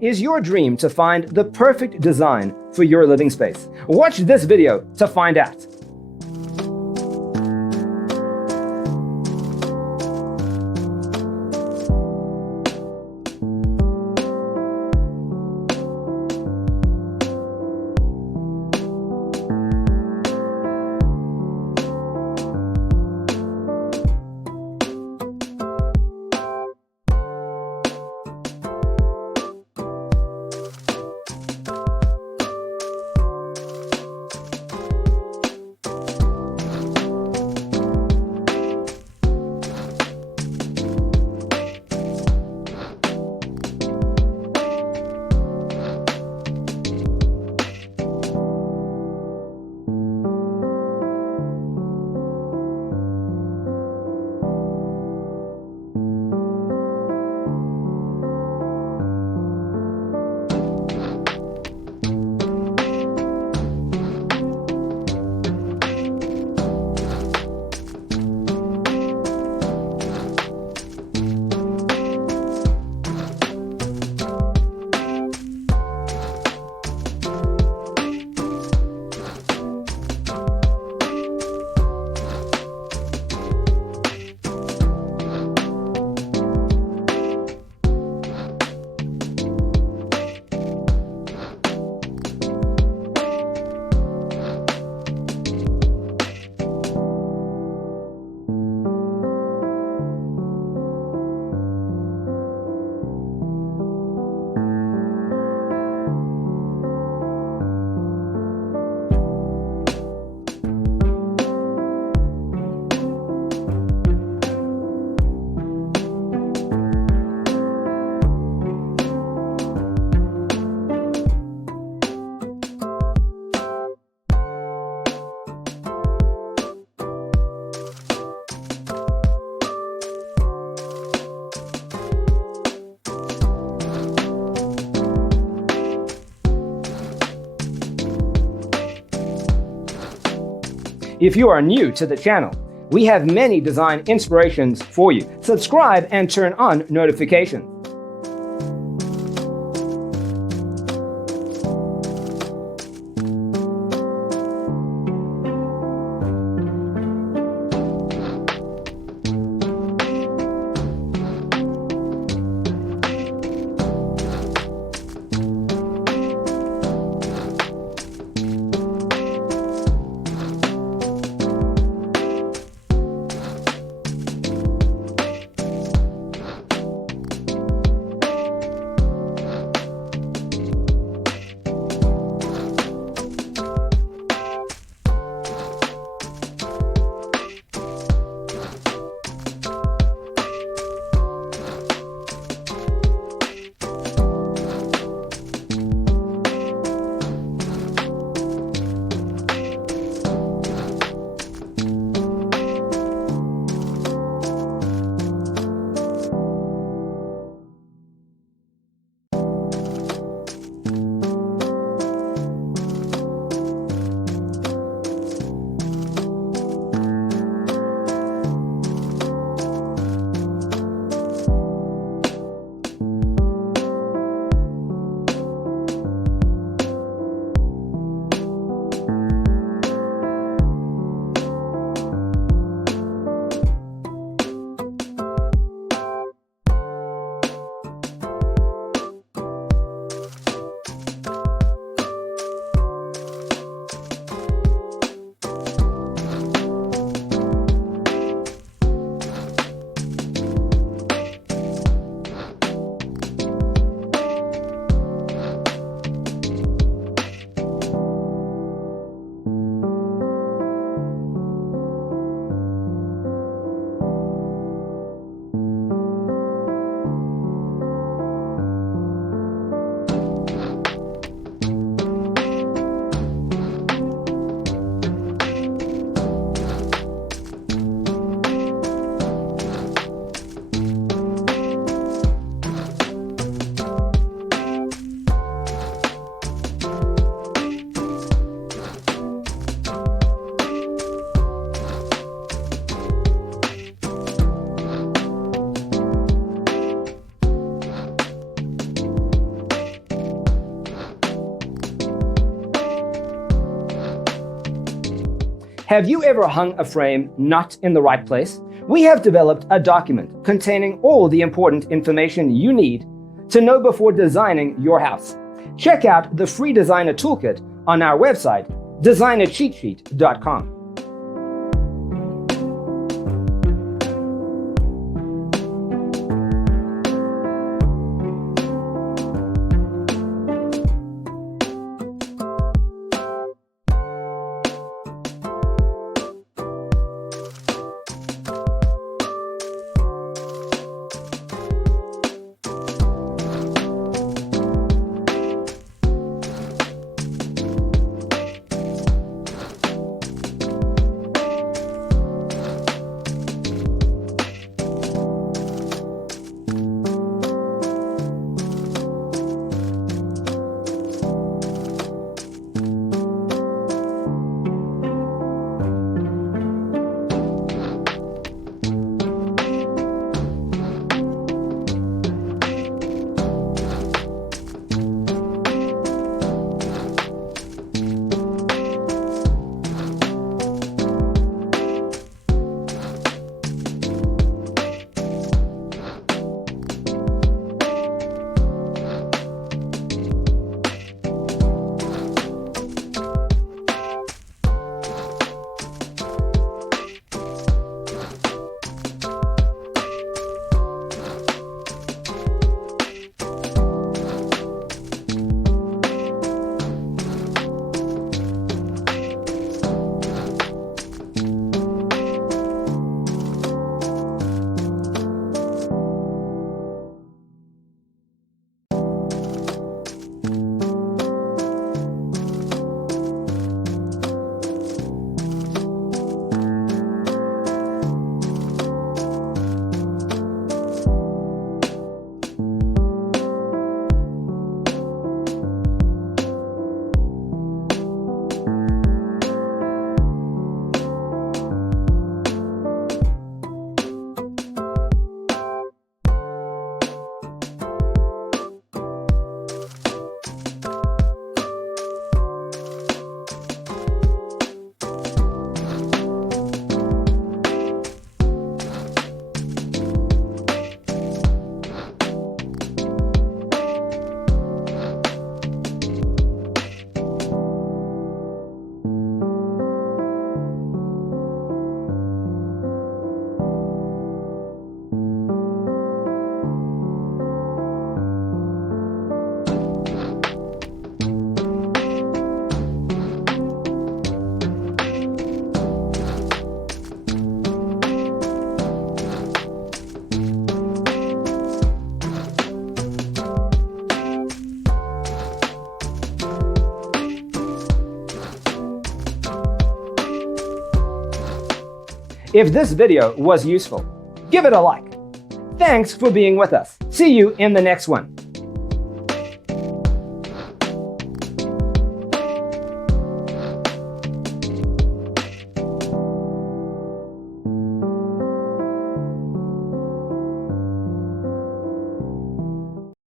Is your dream to find the perfect design for your living space? Watch this video to find out. If you are new to the channel, we have many design inspirations for you. Subscribe and turn on notifications. Have you ever hung a frame not in the right place? We have developed a document containing all the important information you need to know before designing your house. Check out the free designer toolkit on our website, designercheatsheet.com. If this video was useful, give it a like. Thanks for being with us. See you in the next one.